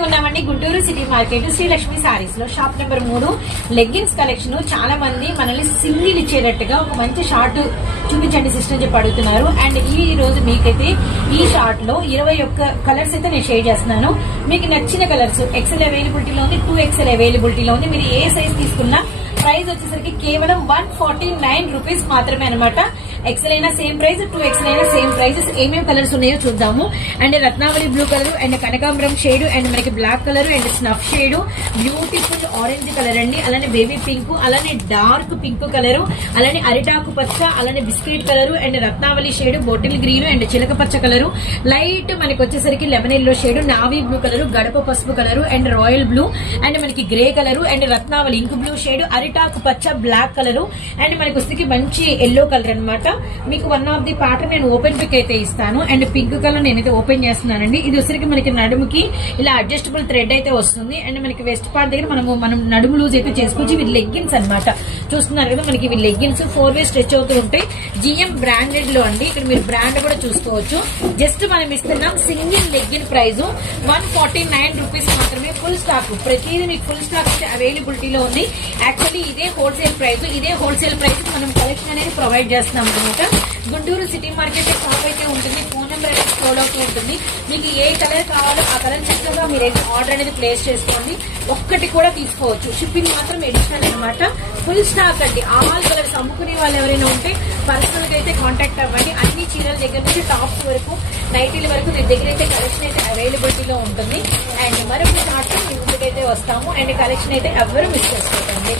ఉన్నామండి Guntur city market Srilakshmi saris లో shop number 3 leggings collection. చాలా మంది మనల్ని సింగిల్ ఇచ్చేటట్టుగా ఒక మంచి షార్ట్ చూపించండి సిస్టర్ చెప్పి అడుగుతున్నారు. అండ్ ఈ రోజు మీకైతే ఈ షార్ట్ లో 21 కలర్స్ అయితే నేను షేర్ చేస్తున్నాను. మీకు నచ్చిన కలర్స్ ఎక్సెల్ అవైలబిలిటీలో ఉంది, 2XL అవైలబిలిటీలో ఉంది. మీరు ఏ సైజ్ తీసుకున్నా ప్రైస్ వచ్చేసరికి కేవలం 149 రూపీస్ మాత్రమే అనమాట. ఎక్సెల్ అయినా సేమ్ ప్రైస్, 2XL అయినా సేమ్ ప్రైజెస్. ఏమేమి కలర్స్ ఉన్నాయో చూద్దాము. And Ratnavali blue colour and కనకాంబరం షేడ్ అండ్ మనకి black colour and snuff shade, beautiful orange colour అండి, అలానే బేబీ పింక్, అలానే డార్క్ పింక్ కలర్, అలానే అరిటాకు పచ్చ, అలానే biscuit colour and Ratnavali shade, bottle green and చిలక పచ్చ కలర్, లైట్ మనకి వచ్చేసరికి lemon yellow shade, navy blue colour, గడప పసుపు colour and royal blue and మనకి grey colour and Ratnavali ink blue shade, అరిటాకు పచ్చ బ్లాక్ కలర్ అండ్ మనకి వచ్చేసరికి మంచి ఎల్లో కలర్ అనమాట. మీకు వన్ ఆఫ్ ది ప్యాటర్న్ నేను ఓపెన్ పిక్ అయితే ఇస్తాను. అండ్ పింక్ కలర్ నేనైతే ఓపెన్ చేస్తున్నానండి. ఇది వచ్చరికి మనకి నడుముకి ఇలా అడ్జస్టబుల్ థ్రెడ్ అయితే వస్తుంది. అండ్ మనకి వెస్ట్ పార్ట్ దగ్గర మనం నడుము లూజ్ అయితే చేసుకోవచ్చు. ఇవి లెగ్గిన్స్ అనమాట. చూస్తున్నారు కదా, మనకి ఇవి లెగ్గిన్స్ 4 వే స్ట్రెచ్ అవుతూ ఉంటాయి. జిఎం బ్రాండెడ్ లో అండి. ఇక్కడ మీరు బ్రాండ్ కూడా చూసుకోవచ్చు. జస్ట్ మనం ఇస్తున్నాం సింగిల్ లెగ్గిన్ ప్రైస్ 149 రూపీస్ మాత్రమే. ఫుల్ స్టాక్, ప్రతిదీ మీకు ఫుల్ స్టాక్ అయితే అవైలబిలిటీలో ఉంది. యాక్చువల్లీ ఇదే హోల్సేల్ ప్రైస్, మనం కలెక్షన్ అనేది ప్రొవైడ్ చేస్తున్నాం అనమాట. గుంటూరు సిటీ మార్కెట్ షాప్ అయితే ఉంటుంది. ఫోన్ నెంబర్ అయితే స్క్రోల్ అవుతూ ఉంటుంది. మీకు ఏ కలర్ కావాలో ఆ కలర్ చక్కగా మీరైతే ఆర్డర్ అనేది ప్లేస్ చేసుకోండి. ఒక్కటి కూడా తీసుకోవచ్చు. షిప్పింగ్ మాత్రం ఎడిషనల్ అనమాట. ఫుల్ స్టాక్ అండి. ఆల్ కలర్స్ అమ్ముకునే వాళ్ళు ఎవరైనా ఉంటే పర్సనల్ గా అయితే కాంటాక్ట్ అవ్వండి. అన్ని చీరల దగ్గర నుంచి టాప్స్ వరకు, నైటీల వరకు మీ దగ్గర అయితే కలెక్షన్ అయితే అవైలబిలిటీలో ఉంటుంది. అండ్ మరొక షార్ట్ మీ ముందుకైతే వస్తాము. అండ్ కలెక్షన్ అయితే ఎవరు మిస్ చేసుకోకండి.